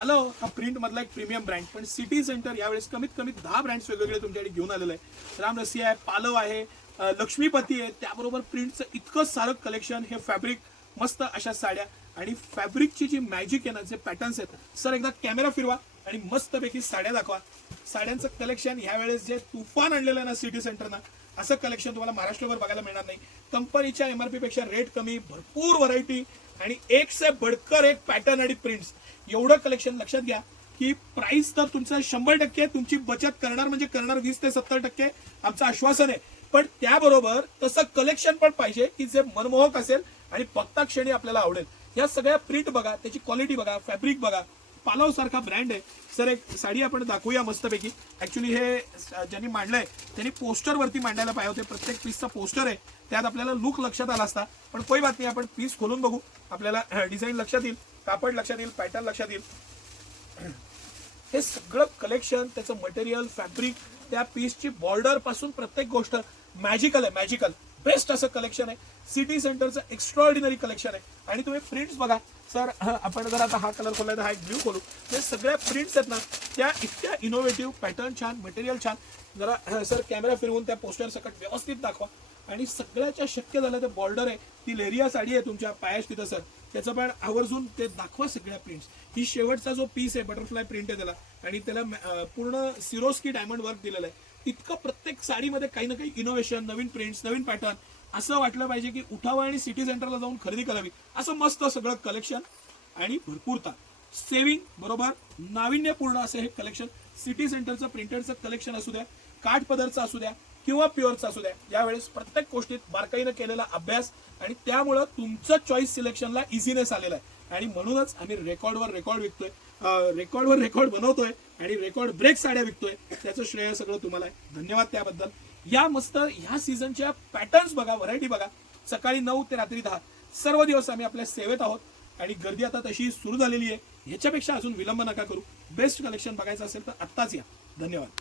Hello, हा print मधला एक प्रीमियम ब्रँड, पण सिटी सेंटर यावेळेस कमीत कमी 10 ब्रँड्स वेगवेगळे तुमच्याकडे घेऊन आलेले आहे. रामरसी आहे, पालव आहे, लक्ष्मीपती आहे, त्याबरोबर प्रिंटचं इतकं सारं कलेक्शन, हे फॅब्रिक, मस्त अशा साड्या आणि फॅब्रिकची जी मॅजिक आहे ना, जे पॅटर्न्स आहेत सर, एकदा कॅमेरा फिरवा आणि मस्तपैकी साड्या दाखवा. साड्यांचं कलेक्शन ह्यावेळेस जे तुफान आणलेलं आहे ना सिटी सेंटरनं, असं कलेक्शन तुम्हाला महाराष्ट्रभर बघायला मिळणार नाही. कंपनीच्या एमआरपी पेक्षा रेट कमी, भरपूर व्हरायटी आणि एक से बडकर एक पॅटर्न आणि प्रिंट्स. एवढं कलेक्शन लक्षात घ्या की प्राइस तर तुमचं 100%, तुमची बचत करणार म्हणजे करणार 20 ते 70%, आमचं आश्वासन आहे. पण त्याबरोबर तसं कलेक्शन पण पाहिजे की जे मनमोहक असेल आणि बघता क्षणी आपल्याला आवडेल. या सगळ्या प्रिंट बघा, त्याची क्वालिटी बघा, फॅब्रिक बघा. पालव सारखा ब्रँड आहे सर. एक साडी आपण दाखवूया मस्तपैकी. ऍक्च्युली हे ज्यांनी मांडलंय त्यांनी पोस्टर वरती मांडायला पाहिजे होते. प्रत्येक पीसचा पोस्टर आहे, त्यात आपल्याला लुक लक्षात आला असता, पण कोई बात नाही. आपण पीस खोलून बघू, आपल्याला डिझाईन लक्षात येईल, कापड लक्षात येईल, पॅटर्न लक्षात येईल. हे सगळं कलेक्शन, त्याचं मटेरियल, फॅब्रिक, त्या पीसची बॉर्डर पासून प्रत्येक गोष्ट मॅजिकल आहे. मॅजिकल बेस्ट असं कलेक्शन आहे. सिटी सेंटरचं एक्स्ट्रॉर्डिनरी कलेक्शन आहे. आणि तुम्ही प्रिंट्स बघा सर. आपण जर आता हा कलर खोललाय तर हा एक ब्ल्यू खोलू. हे सगळ्या प्रिंट्स आहेत ना, त्या इतक्या इनोव्हेटिव्ह, पॅटर्न छान, मटेरियल छान. जरा सर कॅमेरा फिरवून त्या पोस्टर सकट व्यवस्थित दाखवा. आणि सगळ्याच्या शक्य झालं ते बॉर्डर आहे, ती लेरिया साडी आहे तुमच्या पायाश तिथं सर, त्याचं पण आवर्जून ते दाखवा सगळ्या प्रिंट्स. ही शेवटचा जो पीस आहे, बटरफ्लाय प्रिंट आहे त्याला, आणि त्याला पूर्ण सिरोस्की डायमंड वर्क दिलेलं आहे. इतकं प्रत्येक साडीमध्ये काही ना काही इनोव्हेशन, नवीन प्रिंट्स, नवीन पॅटर्न. असं वाटलं पाहिजे की उठावं आणि सिटी सेंटरला जाऊन खरेदी करावी. असं मस्त सगळं कलेक्शन आणि भरपूरता, सेविंग बरोबर नाविन्यपूर्ण असं हे कलेक्शन. सिटी सेंटरचं प्रिंटेडचं कलेक्शन असू द्या, काठ पदरचं असू द्या किंवा प्युअरचं असू द्या, यावेळेस प्रत्येक गोष्टीत बारकाईनं केलेला अभ्यास आणि त्यामुळं तुमचं चॉईस सिलेक्शनला इझिनेस आलेला आहे. आणि म्हणूनच आम्ही रेकॉर्डवर रेकॉर्ड विकतोय, रेकॉर्डवर रेकॉर्ड बनवतोय आणि रेकॉर्ड ब्रेक साड्या विकतोय. त्याचं श्रेय सगळं तुम्हाला आहे. धन्यवाद त्याबद्दल. या मस्त ह्या सीझनच्या पॅटर्न्स बघा, व्हरायटी बघा. सकाळी 9 ते रात्री 10 सर्व दिवस आम्ही आपल्या सेवेत आहोत. आणि गर्दी आता तशी सुरू झालेली आहे. ह्याच्यापेक्षा अजून विलंब नका करू. बेस्ट कलेक्शन बघायचं असेल तर आत्ताच या. धन्यवाद.